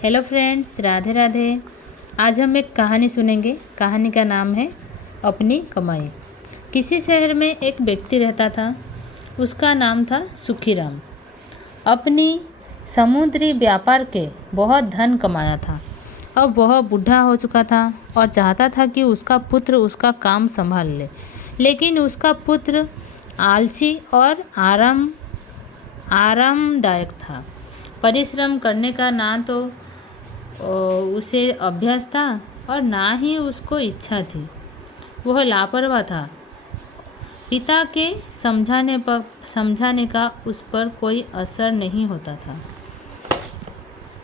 Hello friends, Radhe Radhe. आज हम एक कहानी सुनेंगे। कहानी का नाम है अपनी कमाई। किसी शहर में एक व्यक्ति रहता था। उसका नाम था सुखीराम। अपनी समुद्री व्यापार के बहुत धन कमाया था। अब वह बूढ़ा हो चुका था और चाहता था कि उसका पुत्र उसका काम संभाल ले। लेकिन उसका पुत्र आलसी और आरामदायक था। परिश्रम करने का ना तो उसे अभ्यास था और ना ही उसको इच्छा थी। वह लापरवाह था। पिता के समझाने का उस पर कोई असर नहीं होता था।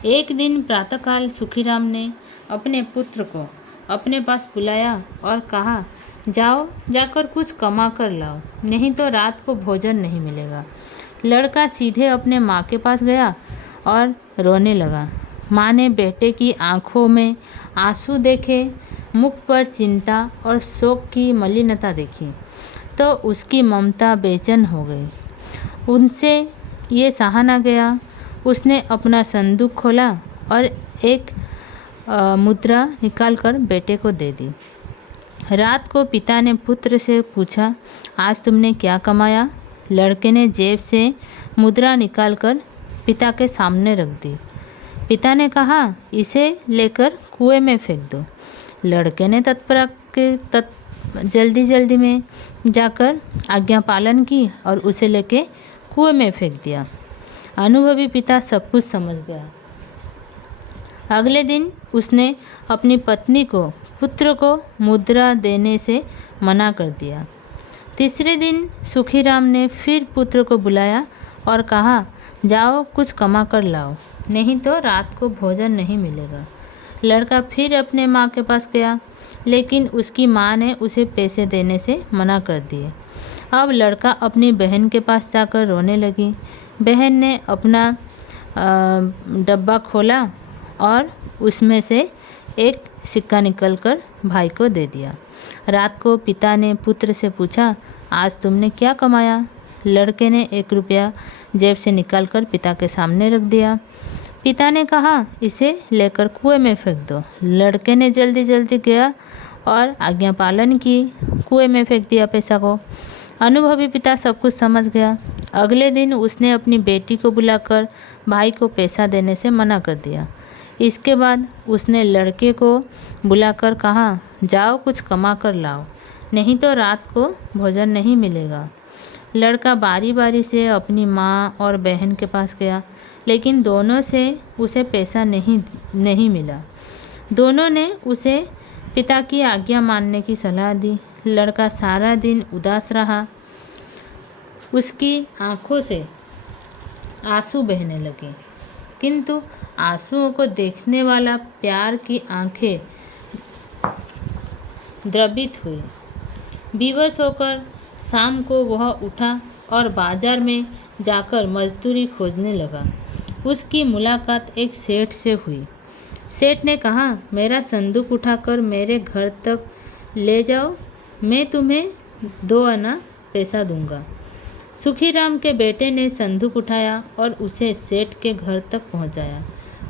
एक दिन प्रातःकाल सुखीराम ने अपने पुत्र को अपने पास बुलाया और कहा, जाओ जाकर कुछ कमा कर लाओ, नहीं तो रात को भोजन नहीं मिलेगा। लड़का सीधे अपने माँ के पास गया और रोने लगा। माँ ने बेटे की आंखों में आंसू देखे, मुख पर चिंता और शोक की मलिनता देखी तो उसकी ममता बेचैन हो गई। उनसे ये सहा न गया। उसने अपना संदूक खोला और एक मुद्रा निकालकर बेटे को दे दी। रात को पिता ने पुत्र से पूछा, आज तुमने क्या कमाया? लड़के ने जेब से मुद्रा निकालकर पिता के सामने रख दी। पिता ने कहा, इसे लेकर कुएं में फेंक दो। लड़के ने जल्दी में जाकर आज्ञा पालन की और उसे लेके कुएं में फेंक दिया। अनुभवी पिता सब कुछ समझ गया। अगले दिन उसने अपनी पत्नी को पुत्र को मुद्रा देने से मना कर दिया। तीसरे दिन सुखीराम ने फिर पुत्र को बुलाया और कहा, जाओ कुछ कमा कर लाओ, नहीं तो रात को भोजन नहीं मिलेगा। लड़का फिर अपने माँ के पास गया, लेकिन उसकी माँ ने उसे पैसे देने से मना कर दिए। अब लड़का अपनी बहन के पास जाकर रोने लगी। बहन ने अपना डब्बा खोला और उसमें से एक सिक्का निकलकर भाई को दे दिया। रात को पिता ने पुत्र से पूछा, आज तुमने क्या कमाया? लड़के ने 1 रुपया जेब से निकालकर पिता के सामने रख दिया। पिता ने कहा, इसे लेकर कुएं में फेंक दो। लड़के ने जल्दी गया और आज्ञा पालन की, कुएं में फेंक दिया पैसा को। अनुभवी पिता सब कुछ समझ गया। अगले दिन उसने अपनी बेटी को बुलाकर भाई को पैसा देने से मना कर दिया। इसके बाद उसने लड़के को बुलाकर कहा, जाओ कुछ कमा कर लाओ, नहीं तो रात को भोजन नहीं मिलेगा। लड़का बारी बारी से अपनी माँ और बहन के पास गया, लेकिन दोनों से उसे पैसा नहीं मिला। दोनों ने उसे पिता की आज्ञा मानने की सलाह दी। लड़का सारा दिन उदास रहा। उसकी आंखों से आंसू बहने लगे, किंतु आंसुओं को देखने वाला प्यार की आंखें द्रवित हुई। विवश होकर शाम को वह उठा और बाजार में जाकर मजदूरी खोजने लगा। उसकी मुलाकात एक सेठ से हुई। सेठ ने कहा, मेरा संदूक उठाकर मेरे घर तक ले जाओ, मैं तुम्हें 2 आना पैसा दूंगा। सुखीराम के बेटे ने संदूक उठाया और उसे सेठ के घर तक पहुंचाया।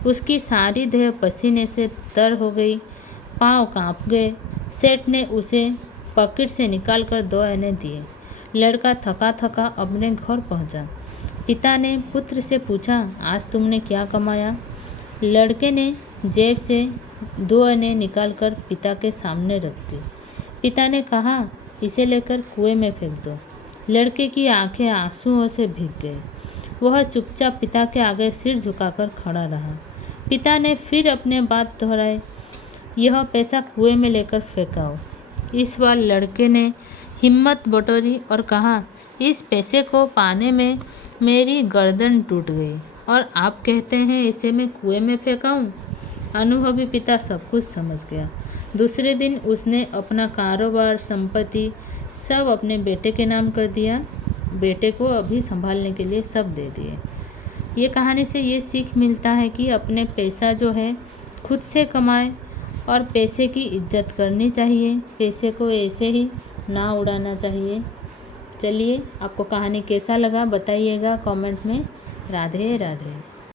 उसकी सारी देह पसीने से तर हो गई, पांव कांप गए। सेठ ने उसे पॉकेट से निकालकर 2 आने दिए। लड़का थका थका अपने घर पहुंचा। पिता ने पुत्र से पूछा, आज तुमने क्या कमाया? लड़के ने जेब से 2 आने निकालकर पिता के सामने रख दी। पिता ने कहा, इसे लेकर कुएं में फेंक दो। लड़के की आंखें आंसुओं से भीग गई। वह चुपचाप पिता के आगे सिर झुकाकर खड़ा रहा। पिता ने फिर अपने बात दोहराई, यह पैसा कुएं में लेकर फेंकाओ। इस बार लड़के ने हिम्मत बटोरी और कहा, इस पैसे को पाने में मेरी गर्दन टूट गई और आप कहते हैं इसे मैं कुएं में फेंकाऊं? अनुभवी पिता सब कुछ समझ गया। दूसरे दिन उसने अपना कारोबार, संपत्ति सब अपने बेटे के नाम कर दिया। बेटे को अभी संभालने के लिए सब दे दिए। ये कहानी से ये सीख मिलता है कि अपने पैसा जो है खुद से कमाए और पैसे की इज्जत करनी चाहिए। पैसे को ऐसे ही ना उड़ाना चाहिए। चलिए, आपको कहानी कैसा लगा बताइएगा कमेंट में। राधे राधे।